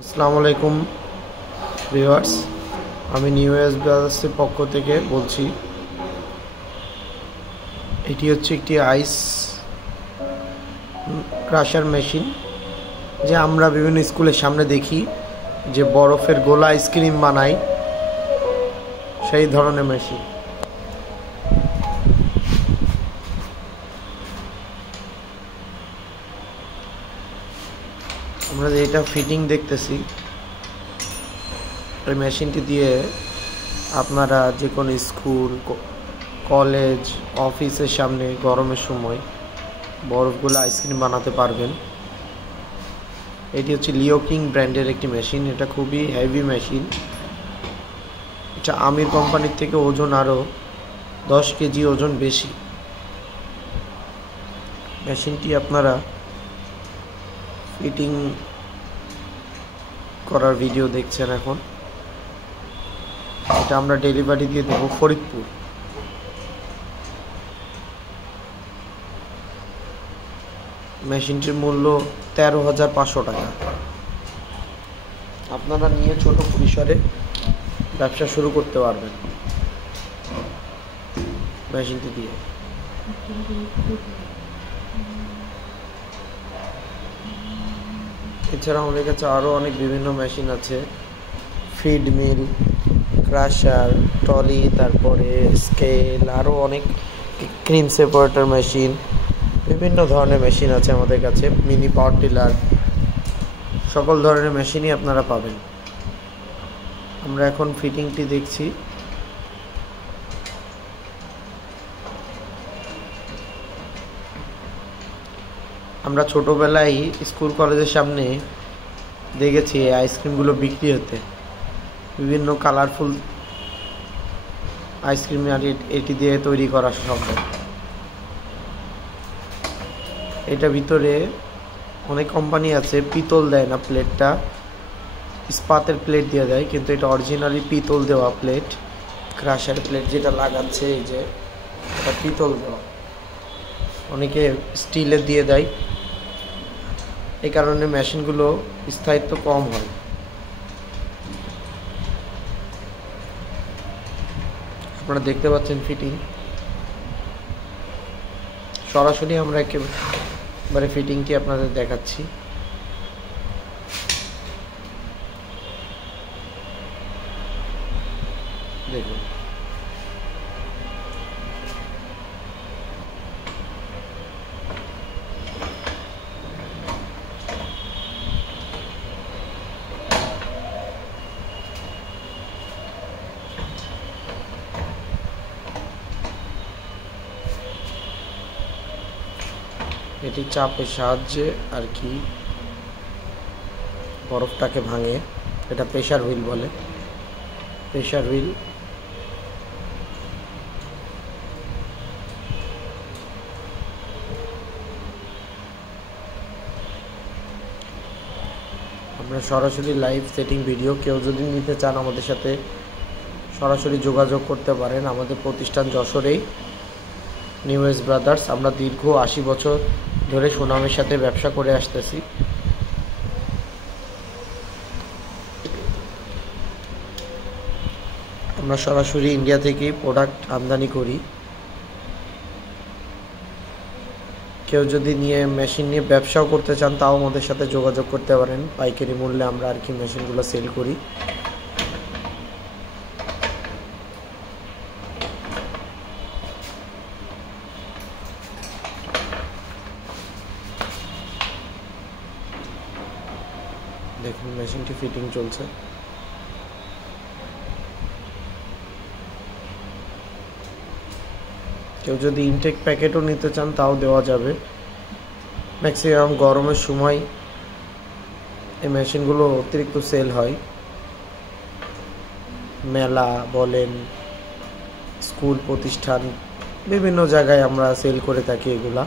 আসসালামু আলাইকুম ভিউয়ার্স, আমি নিউ এস ব্রাদার্সের পক্ষ থেকে বলছি। এটি হচ্ছে একটি আইস ক্রাশার মেশিন, যে আমরা বিভিন্ন স্কুলের সামনে দেখি যে বরফের গোলা আইসক্রিম বানায়, সেই ধরনের মেশিন। আমরা এটা ফিটিং দেখতেছি। এই মেশিনটি দিয়ে আপনারা যে কোনো স্কুল, কলেজ, অফিসের সামনে গরমের সময় বরফগুলো আইসক্রিম বানাতে পারবেন। এটি হচ্ছে লিও কিং ব্র্যান্ডের একটি মেশিন। এটা খুবই হেভি মেশিন। এটা আমির কোম্পানির থেকে ওজন আরও 10 কেজি ওজন বেশি। মেশিনটি আপনারা ফিটিং করার ভিডিও দেখছেন এখন। এটা আমরা ডেলিভারি দিয়ে দেবো ফরিদপুর। মেশিনটির মূল্য 13,500 টাকা। আপনারা নিয়ে ছোট পরিসরে ব্যবসা শুরু করতে পারবেন মেশিনটি দিয়ে। এছাড়া আমাদের কাছে আরও অনেক বিভিন্ন মেশিন আছে। ফিড মিল, ক্রাশার, ট্রলি, তারপরে স্কেল, আরও অনেক ক্রিম সেপারেটর মেশিন, বিভিন্ন ধরনের মেশিন আছে আমাদের কাছে। মিনি পাওয়ার টিলার, সকল ধরনের মেশিনই আপনারা পাবেন। আমরা এখন ফিটিংটি দেখছি। আমরা ছোটোবেলায় স্কুল কলেজের সামনে দেখেছি এই আইসক্রিমগুলো বিক্রি হতে, বিভিন্ন কালারফুল আইসক্রিম আর এটি দিয়ে তৈরি করা সম্ভব। এটা ভিতরে অনেক কোম্পানি আছে পিতল দেয় না, প্লেটটা ইস্পাতের প্লেট দিয়ে দেয়, কিন্তু এটা অরিজিনালি পিতল দেওয়া প্লেট। ক্রাশার প্লেট যেটা লাগাচ্ছে, এই যে এটা পিতল দেওয়া। অনেকে স্টিলের দিয়ে দেয়, এই কারণে মেশিনগুলো স্থায়িত্ব কম হয়। আপনারা দেখতে পাচ্ছেন ফিটিং। সরাসরি আমরা একেবারে ফিটিংটি আপনাদের দেখাচ্ছি। দেখুন, এটি চাপের সাহায্যে আর কি বরফটাকে ভাঙে। এটা প্রেসার হুইল বলে। প্রেসার হুইল আমরা সরাসরি লাইভ সেটিং ভিডিও, কেউ যদি নিতে চান আমাদের সাথে সরাসরি যোগাযোগ করতে পারেন। আমাদের প্রতিষ্ঠান যশোরেই, নিউ এস ব্রাদার্স। আমরা দীর্ঘ 80 বছর ধরে সুনামের সাথে ব্যবসা করে আসতেছি। আমরা সরাসরি ইন্ডিয়া থেকেই প্রোডাক্ট আমদানি করি। কেউ যদি মেশিন নিয়ে ব্যবসাও করতে চান, তাও আমাদের সাথে যোগাযোগ করতে পারেন। পাইকারি মূল্যে আমরা আর কি মেশিনগুলো সেল করি। দেখুন, মেশিনটি ফিটিং চলছে। কেউ যদি ইনটেক প্যাকেটও নিতে চান, তাও দেওয়া যাবে। ম্যাক্সিমাম গরমের সময় এই মেশিনগুলো অতিরিক্ত সেল হয়। মেলা বলেন, স্কুল প্রতিষ্ঠান, বিভিন্ন জায়গায় আমরা সেল করে থাকি এগুলা।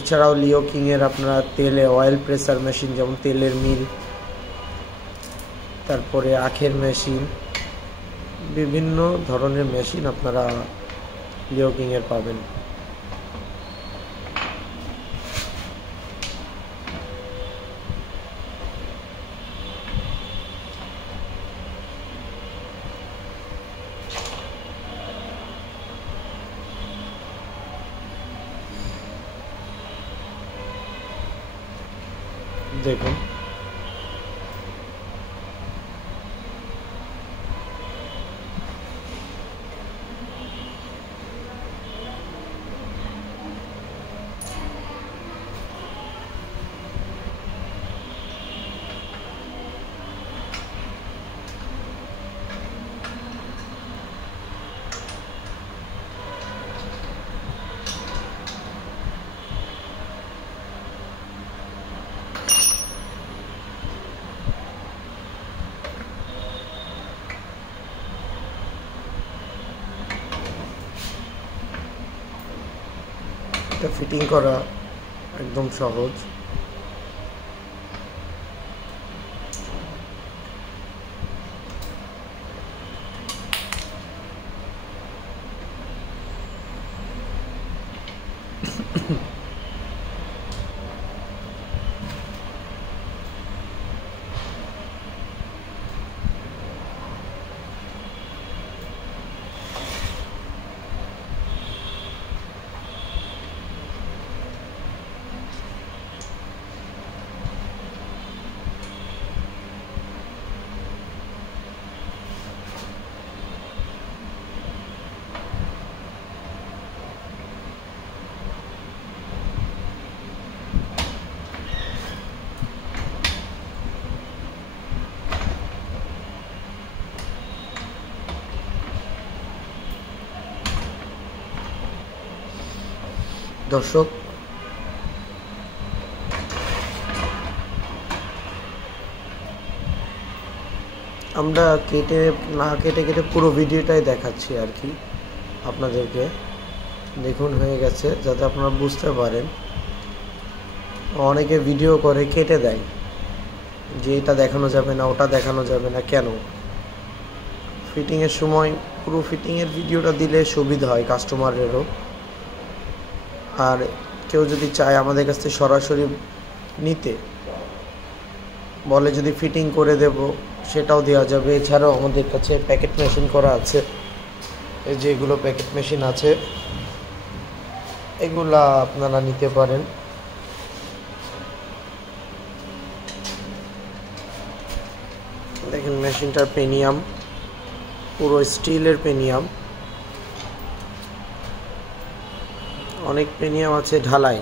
এছাড়াও লিও কিংয়ের আপনারা তেলে অয়েল প্রেসার মেশিন, যেমন তেলের মিল, তারপরে আখের মেশিন, বিভিন্ন ধরনের মেশিন আপনারা লিও কিংয়ের পাবেন। দেখুন এটা ফিটিং করা একদম সহজ। দর্শক আমরা কেটে পুরো ভিডিওটাই দেখাচ্ছি আর কি আপনাদেরকে। দেখুন হয়ে গেছে, যাতে আপনারা বুঝতে পারেন। অনেকে ভিডিও করে কেটে দেয় যে এটা দেখানো যাবে না, ওটা দেখানো যাবে না। কেন? ফিটিংয়ের সময় পুরো ফিটিংয়ের ভিডিওটা দিলে সুবিধা হয় কাস্টমারেরও। আর কেউ যদি চায় আমাদের কাছ থেকে সরাসরি নিতে, বলে যদি ফিটিং করে দেব, সেটাও দেওয়া যাবে। এছাড়াও আমাদের কাছে প্যাকেট মেশিন করা আছে। এই যে এগুলো প্যাকেট মেশিন আছে, এগুলা আপনারা নিতে পারেন। দেখেন মেশিনটার পেনিয়াম পুরো স্টিলের পেনিয়াম, অনেক পেনিয়াম আছে ঢালাই।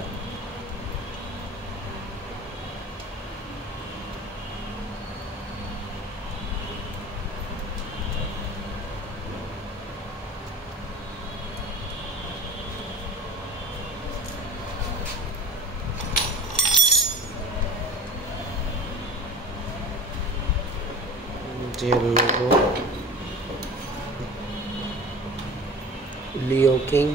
যে লোগো লিও কিং,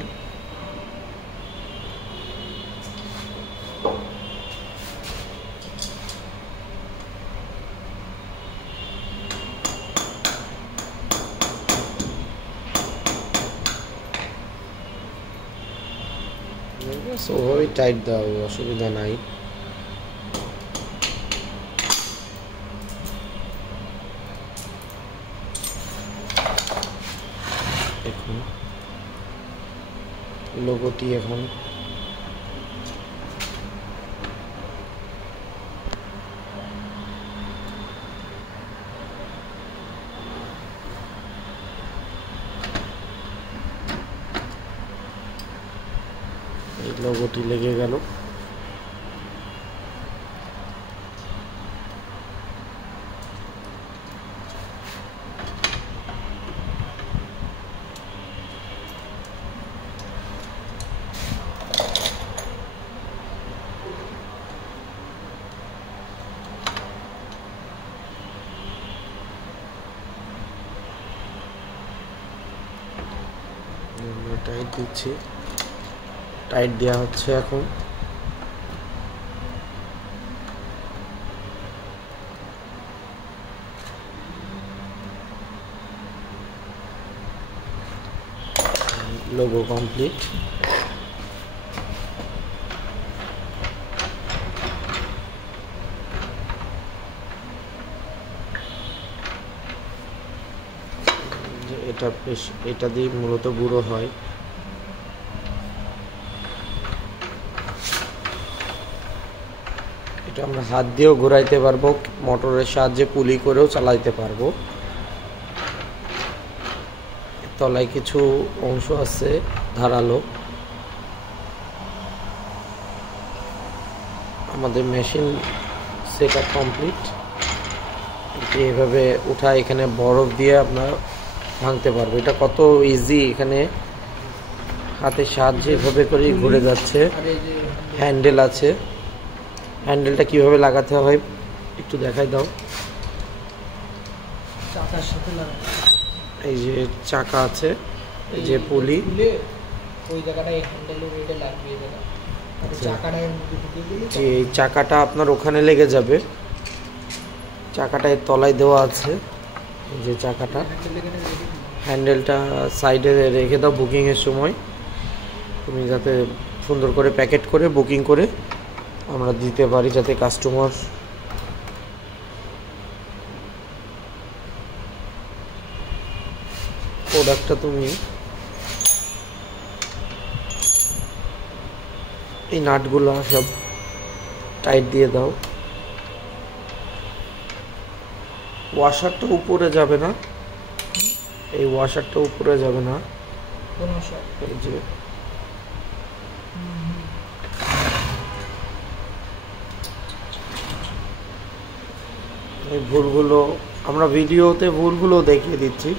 ওভাবেই টাইট দেওয়া, অসুবিধা নাই। দেখুন লোগোটি এখন লোগোটি লেগে গেল। টাইট দিচ্ছি, টাইট দেওয়া হচ্ছে এখন। Logo complete. এটা দিয়ে মূলত গুঁড়ো হয়। এটা আমরা হাত দিয়েও ঘোরাইতে পারবো, মোটরের সাহায্যে পুলি করেও চালাইতে পারবো। তলায় কিছু অংশ আছে ধারালো। আমাদের মেশিন সেটআপ কমপ্লিট। এইভাবে উঠা, এখানে বরফ দিয়ে আপনার ভাঙতে পারবো। এটা কত ইজি, এখানে হাতের সাহায্যে এভাবে করেই ঘুরে যাচ্ছে। হ্যান্ডেল আছে, হ্যান্ডেলটা কিভাবে লাগাতে হয় একটু দেখাই দাও। চাকার সাথে এই যে চাকা আছে, এই যে পুলি, ওই জায়গাটা এই হ্যান্ডেলের এটা লাগবে। এই জায়গা চাকাটা যে এই চাকাটা আপনার ওখানে লেগে যাবে। চাকাটা এর তলায় দেওয়া আছে। এই যে চাকাটা, হ্যান্ডেলটা সাইডে রেখে দাও বুকিংয়ের সময়, তুমি যাতে সুন্দর করে প্যাকেট করে বুকিং করে আমরা দিতে পারি, যাতে কাস্টমার প্রোডাক্টটা তুমি এই নাটগুলো সব টাইট দিয়ে দাও। ওয়াশারটা উপরে যাবে না, এই ওয়াশারটা উপরে যাবে না। এই যে এই ভুলগুলো আমরা ভিডিওতে ভুলগুলো দেখিয়ে দিচ্ছি,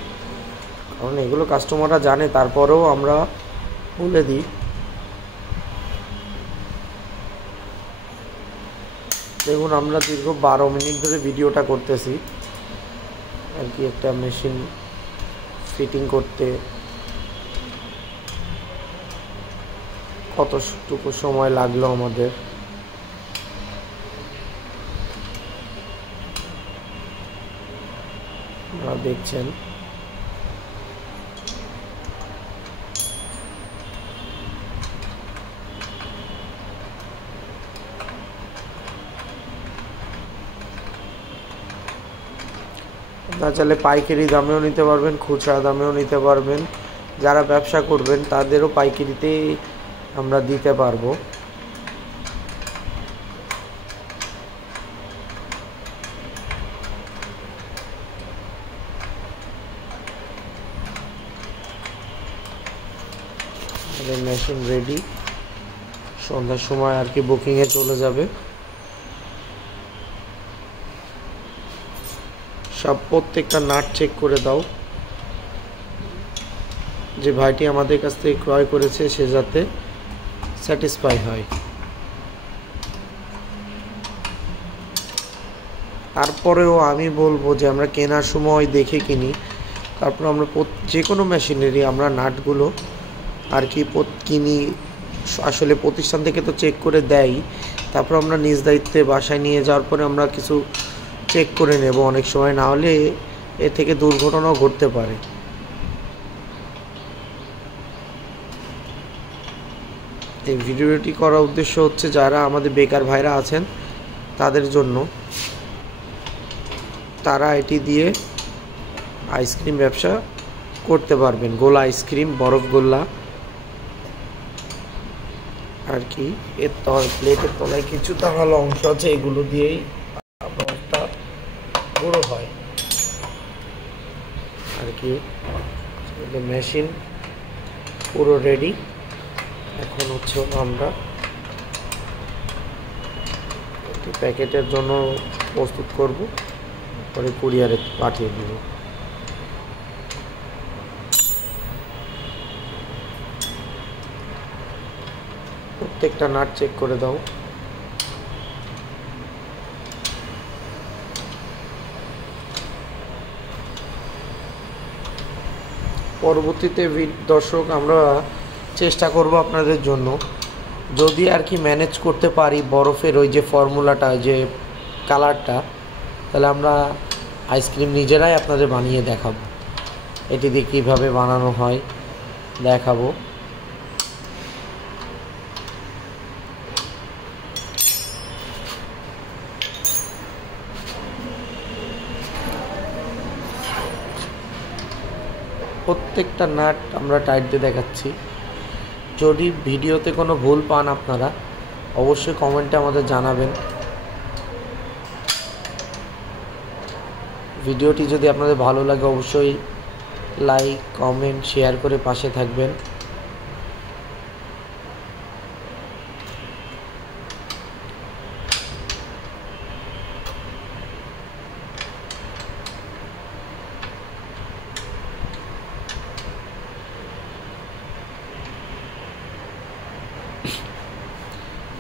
কারণ এগুলো কাস্টমাররা জানে, তারপরেও আমরা বলে দিই। দেখুন আমরা দীর্ঘ 12 মিনিট ধরে ভিডিওটা করতেছি আর কি, একটা মেশিন ফিটিং করতে কতটুকু সময় লাগলো আমাদের। আপনারা দেখছেন আপনারা চাইলে পাইকারি দামেও নিতে পারবেন, খুচরা দামেও নিতে পারবেন। যারা ব্যবসা করবেন তাদেরও পাইকারিতেই আমরা দিতে পারবো। আমাদের মেশিন রেডি, সন্ধ্যার সময় আর কি বুকিংয়ে চলে যাবে। সব প্রত্যেকটা নাট চেক করে দাও, যে ভাইটি আমাদের কাছ থেকে ক্রয় করেছে সে যাতে স্যাটিসফাই হয়। তারপরেও আমি বলবো যে আমরা কেনার সময় দেখে কিনি, তারপর আমরা যে কোনো মেশিনেরই আমরা নাটগুলো আর কি কিনি, আসলে প্রতিষ্ঠান থেকে তো চেক করে দেয়, তারপর আমরা নিজ দায়িত্বে বাসায় নিয়ে যাওয়ার পরে আমরা কিছু চেক করে নেব। অনেক সময় না হলে এ থেকে দুর্ঘটনাও ঘটতে পারে। এই ভিডিওটি করার উদ্দেশ্য হচ্ছে যারা আমাদের বেকার ভাইরা আছেন তাদের জন্য, তারা এটি দিয়ে আইসক্রিম ব্যবসা করতে পারবেন। গোলা আইসক্রিম, বরফ গোল্লা আর কি। এর প্লেটের তলায় কিছু ধারালো অংশ আছে, এগুলো দিয়েই বরফটা গুঁড়ো হয় আর কি। মেশিন পুরো রেডি। এখন হচ্ছে আমরা একটি প্যাকেটের জন্য প্রস্তুত করব, পরে কুরিয়ারে পাঠিয়ে দেব। প্রত্যেকটা নাট চেক করে দাও। পরবর্তীতে দর্শক আমরা চেষ্টা করব আপনাদের জন্য, যদি আর কি ম্যানেজ করতে পারি বরফের ওই যে ফর্মুলাটা, যে কালারটা, তাহলে আমরা আইসক্রিম নিজেরাই আপনাদের বানিয়ে দেখাবো। এটি দিয়ে কীভাবে বানানো হয় দেখাবো। প্রত্যেকটা নাট আমরা টাইট দিয়ে দেখাচ্ছি। যদি ভিডিওতে কোনো ভুল পান আপনারা অবশ্যই কমেন্টে আমাদের জানাবেন, ভিডিওটি যদি আপনাদের ভালো লাগে অবশ্যই লাইক কমেন্ট শেয়ার করে পাশে থাকবেন।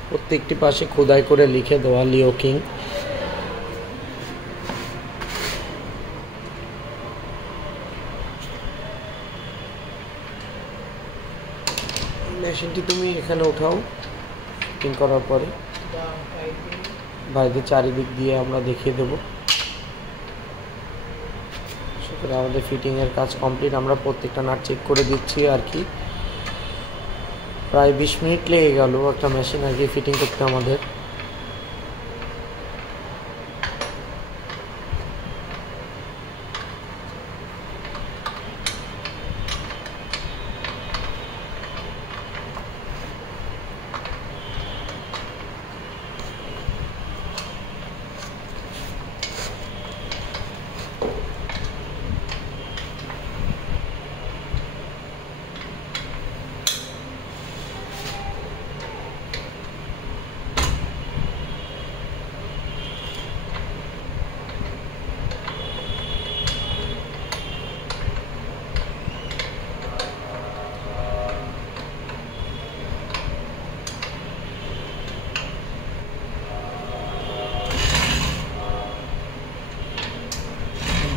প্রত্যেকটি পাশে খোদাই করে লিখে দেওয়া লিও কিং। মেশিনটি তুমি এখানে উঠাও ফিটিং করার পরে বাইরে চারিদিক দিয়ে আমরা দেখিয়ে দেব। সেখানে আমাদের ফিটিংয়ের কাজ কমপ্লিট। আমরা প্রত্যেকটা নাট চেক করে দিচ্ছি আর কি। প্রায় 20 মিনিট লেগে গেল একটা মেশিন আর কি ফিটিং করতে আমাদের।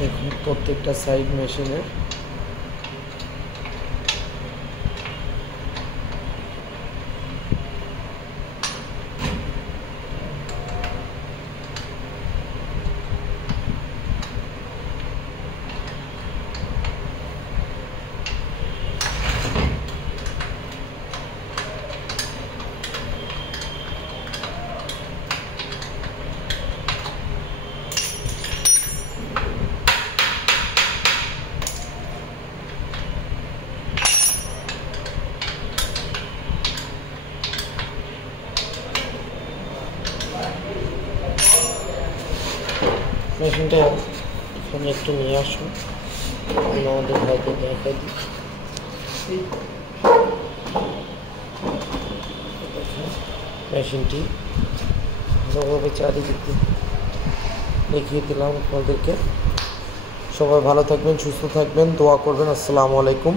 দেখুন প্রত্যেকটা সাইড মেশিনের মেশিনটা এখানে একটু নিয়ে আসুন, আমাদের ভাইকে দেখা দিই। মেশিনটি ভালোভাবে চারিদিক দেখিয়ে দিলাম আপনাদেরকে। সবাই ভালো থাকবেন, সুস্থ থাকবেন, দোয়া করবেন। আসসালামু আলাইকুম।